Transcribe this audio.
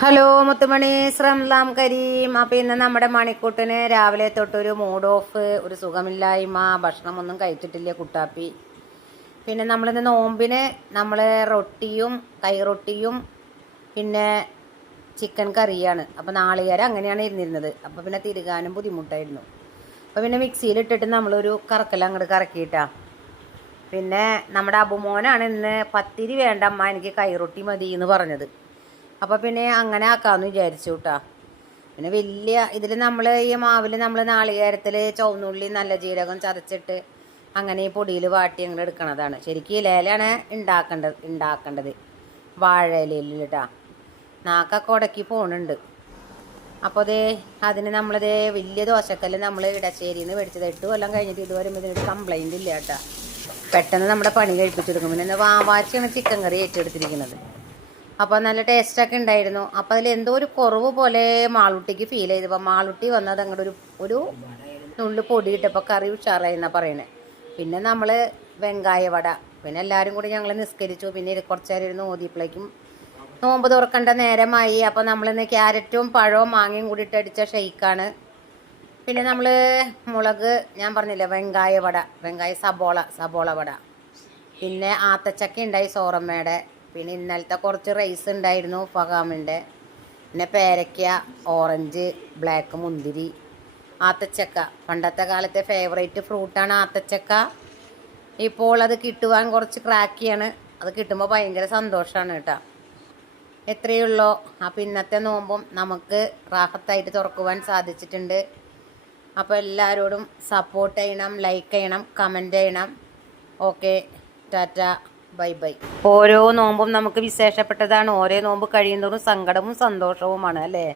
Hello മുത്തുമണി റംലാം കരീം. അപ്പം ഇന്ന് നമ്മുടെ മണിക്കൂട്ടിന് രാവിലെ തൊട്ടൊരു മൂഡ് ഓഫ്, ഒരു സുഖമില്ലായ്മ, ഭക്ഷണമൊന്നും കഴിച്ചിട്ടില്ല കുട്ടാപ്പി. പിന്നെ നമ്മളിന്ന് നോമ്പിന് നമ്മൾ റൊട്ടിയും കൈറൊട്ടിയും പിന്നെ ചിക്കൻ കറിയാണ്. അപ്പോൾ നാളികേരം അങ്ങനെയാണ് ഇരുന്നിരുന്നത്. അപ്പോൾ പിന്നെ തിരുകാനും ബുദ്ധിമുട്ടായിരുന്നു. അപ്പോൾ പിന്നെ മിക്സിയിലിട്ടിട്ട് നമ്മളൊരു കറക്കെല്ലാം അങ്ങോട്ട് കറക്കിയിട്ടാ. പിന്നെ നമ്മുടെ അബുമോനാണ് ഇന്ന് പത്തിരി വേണ്ടമ്മ, എനിക്ക് കൈറൊട്ടി മതി എന്ന് പറഞ്ഞത്. അപ്പോൾ പിന്നെ അങ്ങനെ ആക്കാമെന്ന് വിചാരിച്ചു കേട്ടോ. പിന്നെ വലിയ ഇതിൽ നമ്മൾ ഈ മാവിൽ നമ്മൾ നാളികേരത്തിൽ ചുവന്നുള്ളി നല്ല ജീരകം ചതച്ചിട്ട് അങ്ങനെ ഈ പൊടിയിൽ വാട്ടി അങ്ങനെ എടുക്കണതാണ്. ശരിക്കും ഇലയിലാണ് ഉണ്ടാക്കേണ്ടത് വാഴയിലയിൽ കേട്ടോ. നാക്കൊക്കെ ഉടക്കി പോണുണ്ട്. അപ്പോൾ അതിന് നമ്മളിത് വലിയ ദോശക്കല്ല് നമ്മൾ ഇടശ്ശേരിയിൽ നിന്ന് മേടിച്ചത് 8 കൊല്ലം കഴിഞ്ഞിട്ട് ഇതുവരെ ഇതിനൊരു കംപ്ലൈൻറ്റ് ഇല്ല കേട്ടോ. പെട്ടെന്ന് നമ്മുടെ പണി കഴിപ്പിച്ചെടുക്കും. പിന്നെ വാവാച്ചിയാണ് ചിക്കൻ കറി ഏറ്റെടുത്തിരിക്കുന്നത്. അപ്പോൾ നല്ല ടേസ്റ്റൊക്കെ ഉണ്ടായിരുന്നു. അപ്പോൾ അതിൽ എന്തോ ഒരു കുറവ് പോലെ മാളുട്ടിക്ക് ഫീൽ ചെയ്തപ്പോൾ മാളുട്ടി വന്നത് അങ്ങോട്ട് ഒരു നുള്ളു പൊടി ഇട്ടപ്പോൾ കറി ഉഷാറായി എന്നാണ് പറയുന്നത്. പിന്നെ നമ്മൾ വെങ്കായ വട, പിന്നെ എല്ലാവരും കൂടി ഞങ്ങൾ നിസ്കരിച്ചു. പിന്നെ കുറച്ച് നേരം ഇരുന്ന് ഓതിയപ്പോഴേക്കും നോമ്പ് തുറക്കേണ്ട നേരമായി. അപ്പോൾ നമ്മളിന്ന് ക്യാരറ്റും പഴവും മാങ്ങയും കൂടി ഇട്ടടിച്ച ഷെയ്ക്കാണ്. പിന്നെ നമ്മൾ മുളക് ഞാൻ പറഞ്ഞില്ലേ വെങ്കായ സബോള വട, പിന്നെ ആത്തച്ചക്ക ഉണ്ടായി സോറമ്മയുടെ, പിന്നെ ഇന്നലത്തെ കുറച്ച് റൈസ് ഉണ്ടായിരുന്നു ഫഹാമിൻ്റെ, പിന്നെ പേരയ്ക്ക, ഓറഞ്ച്, ബ്ലാക്ക് മുന്തിരി, ആത്തച്ചക്ക. പണ്ടത്തെ കാലത്തെ ഫേവറേറ്റ് ഫ്രൂട്ടാണ് ആത്തച്ചക്ക. ഇപ്പോൾ അത് കിട്ടുവാൻ കുറച്ച് ക്രാക്കിയാണ്. അത് കിട്ടുമ്പോൾ ഭയങ്കര സന്തോഷമാണ് കേട്ടോ. എത്രയേ ഉള്ളൂ. അപ്പോൾ ഇന്നത്തെ നോമ്പും നമുക്ക് റാഹത്തായിട്ട് തുറക്കുവാൻ സാധിച്ചിട്ടുണ്ട്. അപ്പോൾ എല്ലാവരോടും സപ്പോർട്ട് ചെയ്യണം, ലൈക്ക് ചെയ്യണം, കമൻറ്റ് ചെയ്യണം. Okay, Tata, bye bye. ഓരോ നോമ്പും നമുക്ക് വിശേഷപ്പെട്ടതാണ്. ഓരോ നോമ്പ് കഴിയുന്നതോറും സങ്കടവും സന്തോഷവുമാണ് അല്ലേ.